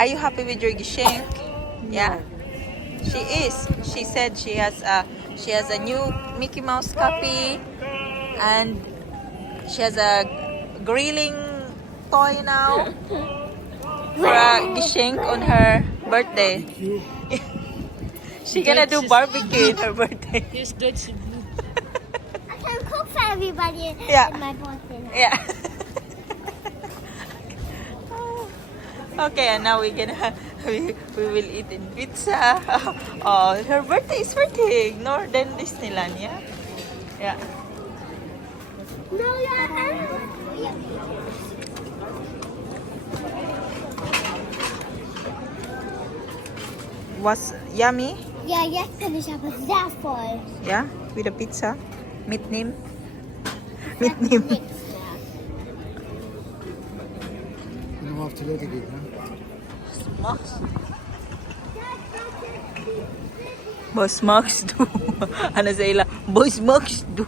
Are you happy with your gishink? Yeah. She is. She said she has a new Mickey Mouse copy, and she has a grilling toy now for a gishink on her birthday. She gonna do barbecue in her birthday. Here's Dutch. I can cook for everybody Yeah. in my birthday. Yeah. Okay, and now we will eat in pizza. Oh, her birthday is birthday. Northern Disneyland, yeah? Yeah. No, yeah. Was yummy? Yeah, yesterday I was that full. Yeah, with a pizza. Meat name. Meat name. You have to let it in, huh? Max. Boss Max do. Ano sa ila? Boss Max do.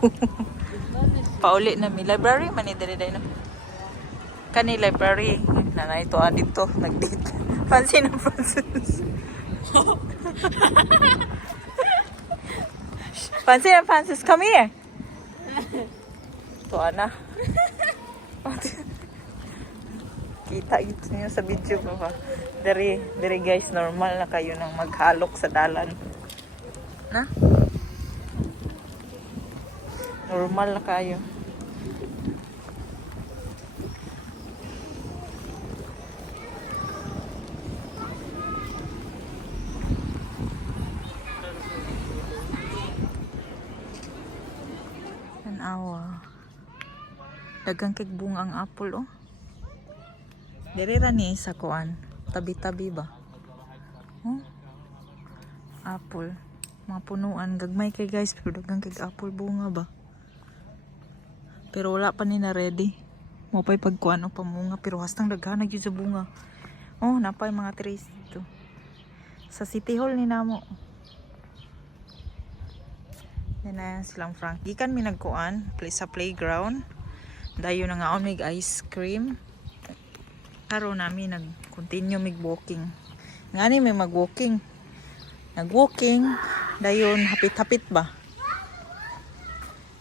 Pauli na mi library man ni dali no. Kani library na ito dito nagdito. Fancy ng Francis. Fancy ng Francis, come here. Ito ana. Kita ito niyo sa video ba? Dari guys, normal na kayo nang maghalok sa dalan. Na? Normal na kayo. Tanawa. Dagang kig bunga ang apple, oh. Dere ra ni sa kuan. Tabi-tabi ba? Oh? Apple. Mga punuan. Gagmay kay guys. Pero dagang kig apple bunga ba? Pero wala pa ni na ready. Mapay pagkuan o pamunga. Pero hastang daghanag yun sa bunga. Oh, napay mga trees dito. Sa City Hall ni namo. Yan na silang Frank. Gikan mi nagkuan. Sa playground. Dayo na nga may ice cream. Karon namin nag-continue mig-walking. Ngani may mag-walking. Nag-walking. Dayon, hapit-hapit ba?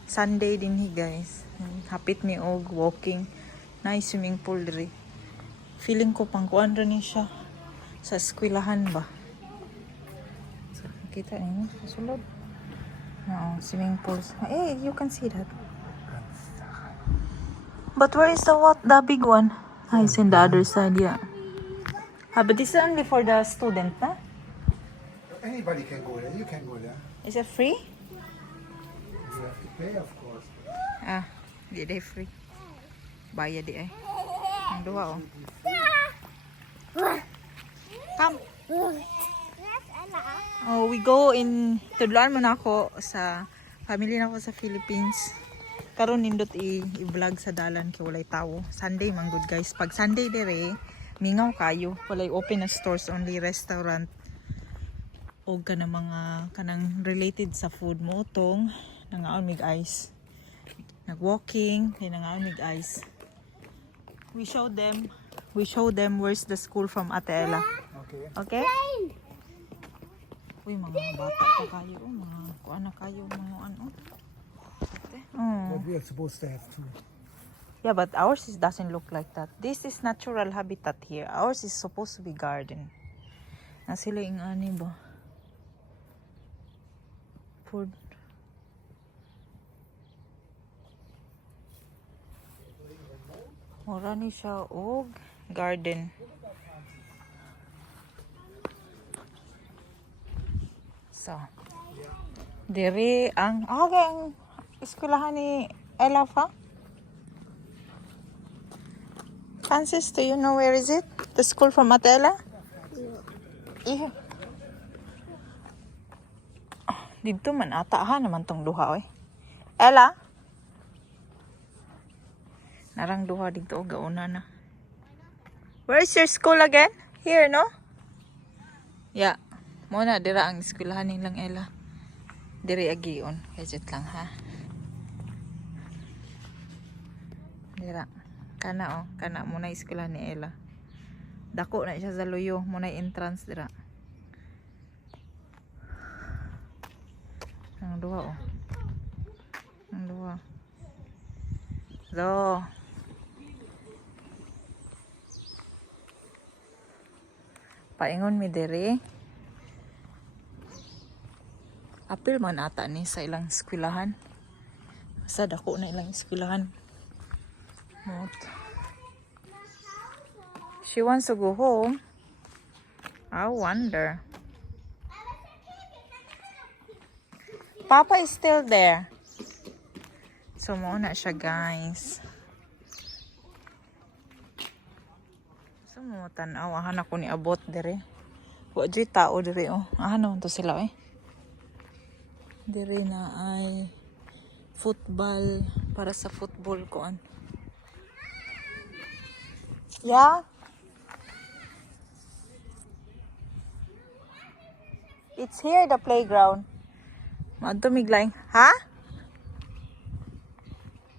Sunday din guys. Hapit ni og walking. Nice swimming pool diri. Feeling ko pang kuan rin siya. Sa eskwelahan ba? So, kita niyo. Sulod. Oo, swimming pools. Eh, you can see that. But where is the big one? Ah, it's in the other side, yeah. But this is only for the student, huh? Anybody can go there. You can go there. Is it free? You have to pay, of course. Ah, di day free. Bayad di ay. Ang duha, oh. Come. Oh, we go in... Tudloan mo na ako sa... Family na ako sa Philippines. Karon nindot i-vlog sa dalan kay walay tawo. Sunday man good guys. Pag Sunday dire, mingaw kayo. Walay open na stores, only restaurant. O kana mga kanang related sa food mo utong nangaon mig ice. Nag-walking, kay nangaon mig ice. We show them where's the school from Ate Ella. Okay. Okay? Uy, mga bata pa kayo. Mga kuan na kayo. Mga ano. Oh. But we are supposed to have two. Yeah, but ours doesn't look like that. This is natural habitat here. Ours is supposed to be garden. Na sila yung ani ba? Food. Mura ni siya og garden. So, diri ang ang eskwelahan ni Ella fa? Francis, do you know where is it? The school from Ate Ella? Yeah. Dito man ata ha naman tong duha oy. Ella? Narang duha dito o gauna na. Where is your school again? Here, no? Yeah. Muna dira ang eskwelahan nilang Ella. Diri agion. Kajet lang ha. Dira. Kana kana muna eskwelahan ni Ella. Dako na siya sa luyo. Muna entrance dira. Ang duha oh. Ang duha. So. Paingon mi dere. Apil man ata ni sa ilang eskwelahan. Sa dako na ilang eskwelahan. Not. She wants to go home. I wonder. Papa is still there. So, muna siya, guys. So, mo tanaw. Ahan ako ni abot dire. Wadyo'y tao dire, oh. Ahan to sila, eh. Dire na ay football. Para sa football ko, Yeah? It's here, the playground. Madumiglaing. Ha?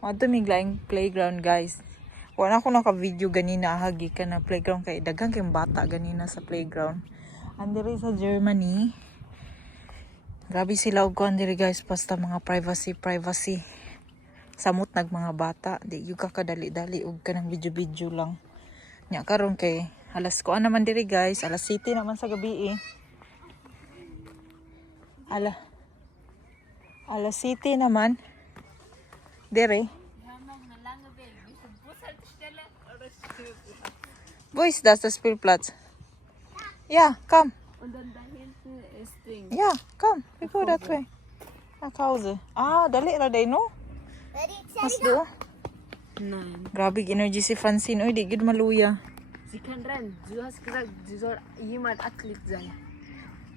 Madumiglaing playground, guys. Wala ako naka-video ganina. Hagi ka na playground kay dagang kayong bata ganina sa playground. Andiri sa Germany. Grabe sila og kuan diri, guys. Basta mga privacy. Samot nag mga bata. Di yung kakadali-dali og kanang video-video lang. Nya karon kay alas ko naman diri, guys. Alas 7 naman sa gabi, eh. Alas 7 naman. Dere. Boys, that's the Spielplatz. Yeah, come. Und dann da hinten ist Ding. Yeah, come. We go that way. Nach Hause. Dali ra day, no? Ready, Mas steady, go. do. Nein. Grabe energy si Francine. Oy, di gid maluya. Sie kann rennen. Du hast gesagt, sie soll jemand Athlet sein.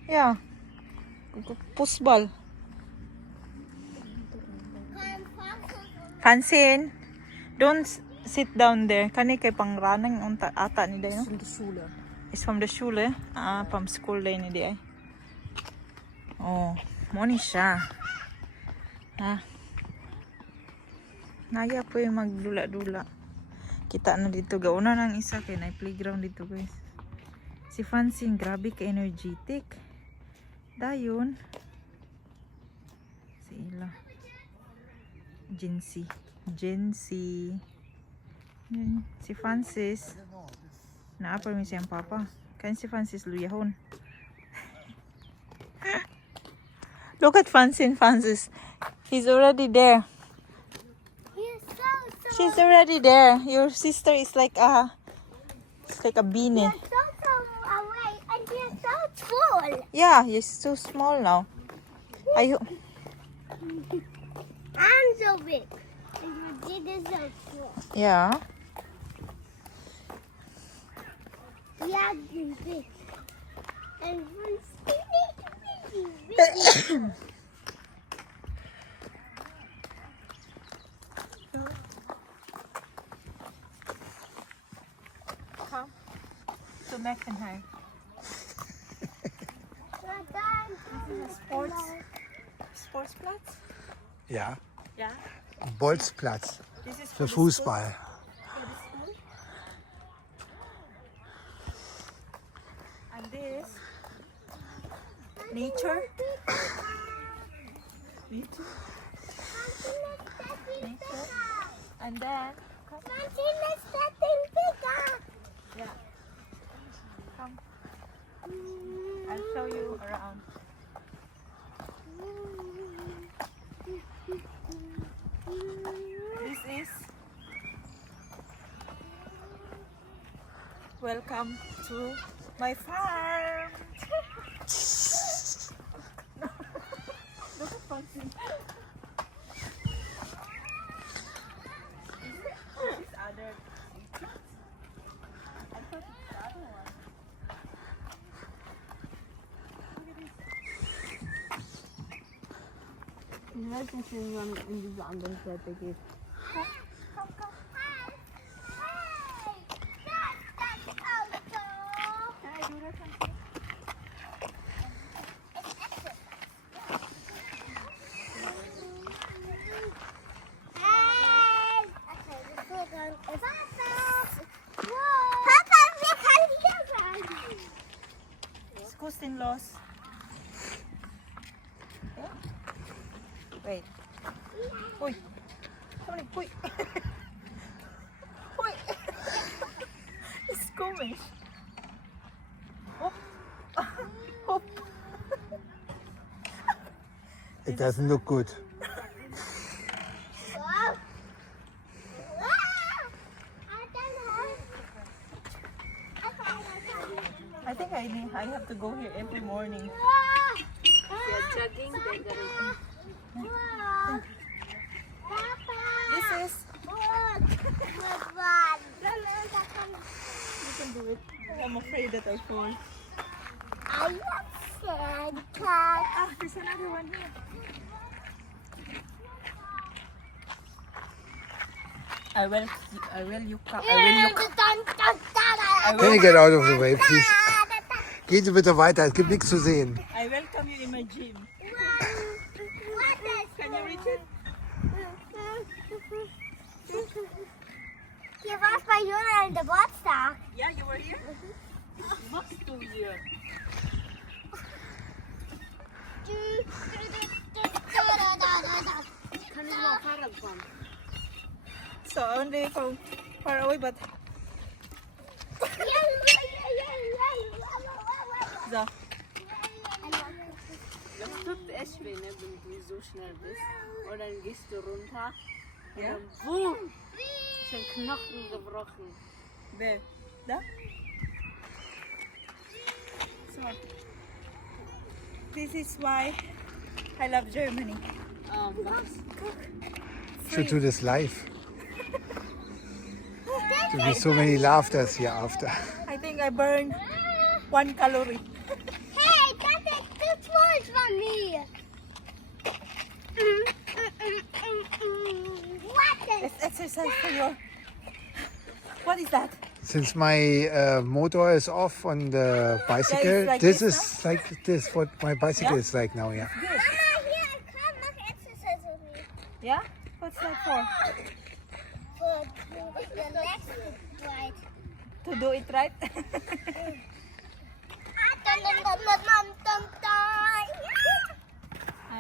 Yeah. Pusball. Francine, don't sit down there. Kani kay pangranang unta ata ni day, no? Von der Schule. Is from the Schule. From school day ni day. Oh, mo ni siya. Naya po yung magdula-dula. Kita na dito. Gauna ng isa kay na playground dito, guys. Si Francine, grabe ka energetic. Dayon. Si Ila. Jency. Yan. Si Francis. Naapar mi siyang papa. Kan si Francis luyahon. Look at Francis. He's already there. You're so She's already there. Your sister is like a beanie. away, and you're so tall. Yeah, he's too small now. I'm so big. And your jig is so small. Yeah. Yeah, you're big. And we're skinny. Come to Meckenheim. Sportsplatz? Ja. Yeah. Bolzplatz This is für Fußball. And this nature. Nature. And then yeah. Come. I'll show you around. This is welcome to my farm. Look at Francine. This other. I thought it's the other one. Ich weiß nicht, wie man in diese andere Seite geht. Papa, wir können hier Uy. Uy. Uy. It's coming. Oh. Oh. It doesn't look good. I think I have to go here every morning. You're jogging, they're gonna. This is you can do it. I'm afraid that I'll fall. I love Santa. Ah, there's another one here. I will you come. Can you get out of the way, please? Gehen Sie bitte weiter, es gibt nichts zu sehen. I welcome you in my gym. Can you reach it? Hier war es bei Jona im Geburtstag. Yeah, you were here? Machst du hier? Kann ich mal Fahrrad fahren? So only from far away, but so. Das tut echt weh, ne, wenn du so schnell bist. Und dann gehst du runter. Und Ja? dann boom! Sind Knochen gebrochen. There. Da? So. This is why I love Germany. Was? Should do this live. There will be so many laughters here after. I think I burned 1 calorie. Hey, das ist das Wort von mir. What is Let's exercise for your. What is that? Since my motor is off on the bicycle, like this this is like this, what my bicycle is like now, yeah. Mama, here, come mach exercise with me. Yeah? What's that for? For the next right. To do it right? And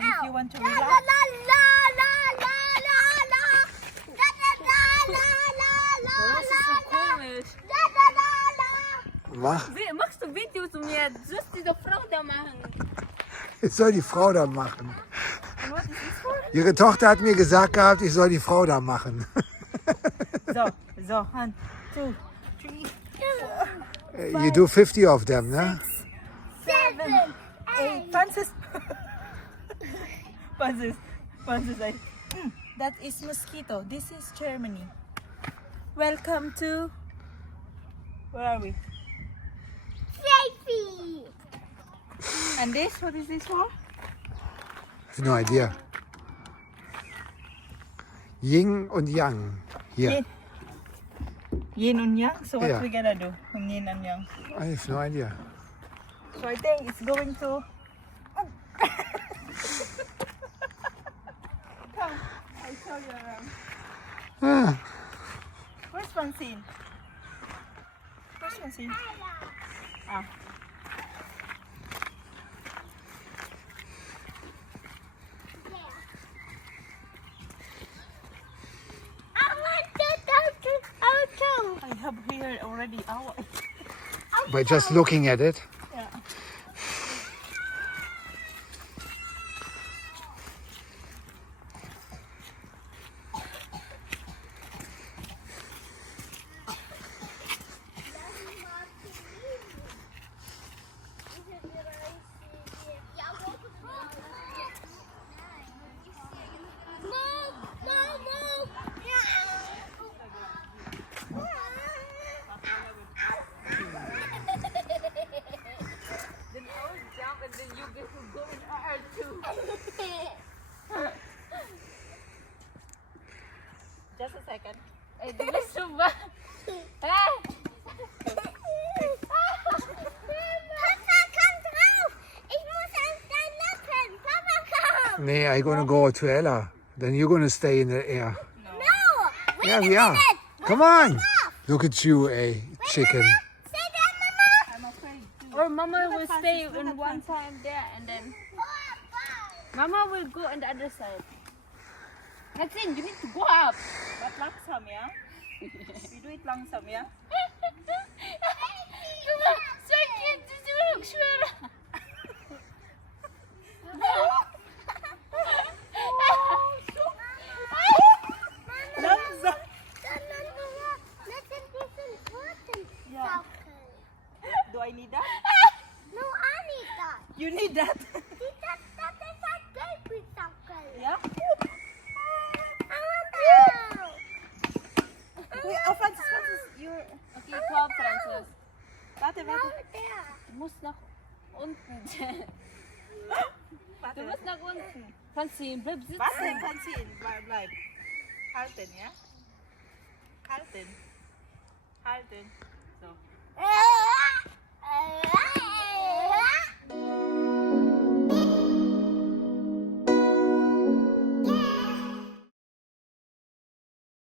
if you want to relax, Das ist so komisch. Mach, Machst du Videos und mir sollst diese Frau da machen? ich soll die Frau da machen. and what is this for? Ihre Tochter hat mir gesagt gehabt, ich soll die Frau da machen. So, 1, 2, 3, You do 50 of them, ne? 7, 8. Francis. Francis. That is mosquito. This is Germany. Welcome to. Where are we? Safety. And this, what is this for? I have no idea. Yin und Yang. Here. Yin and Yang. So what Yeah. we gonna do on Yin and Yang? I have no idea. So I think it's going to. Come, I'll show you around. Ah, Where's Francine? Where's Francine? Ah. I want to go to I have here already our. by just looking at it. Yeah. Then I will jump and then you get to go in air too. Just a second. Ey, du bist schon wach. Hey! Papa, komm drauf! Ich muss an deinen Nacken! Papa, komm! Nee, I'm gonna go to Ella. Then you're gonna stay in the air. No! Wait Yeah, a we are. minute! Come on. Look at you, chicken. Say that, Mama! I'm afraid to. Or Mama will stay in one time there and then Papa! Mama will go on the other side. Francine, you need to go up. But langsam, yeah? We do it langsam, yeah? Sir, tutulog siya. Langsam! Yeah. Do I need that? No, I need that. You need that? That is a baby sucker. Yeah? I want that. Wait, oh, Francis, you're... Okay, call Francis. Warte, No, warte. there. Du musst nach unten. Warte, Du musst nach unten. Francine, bleib sitzen. warte, Francine, bleib. Halten, ja? Halten. Halten. So.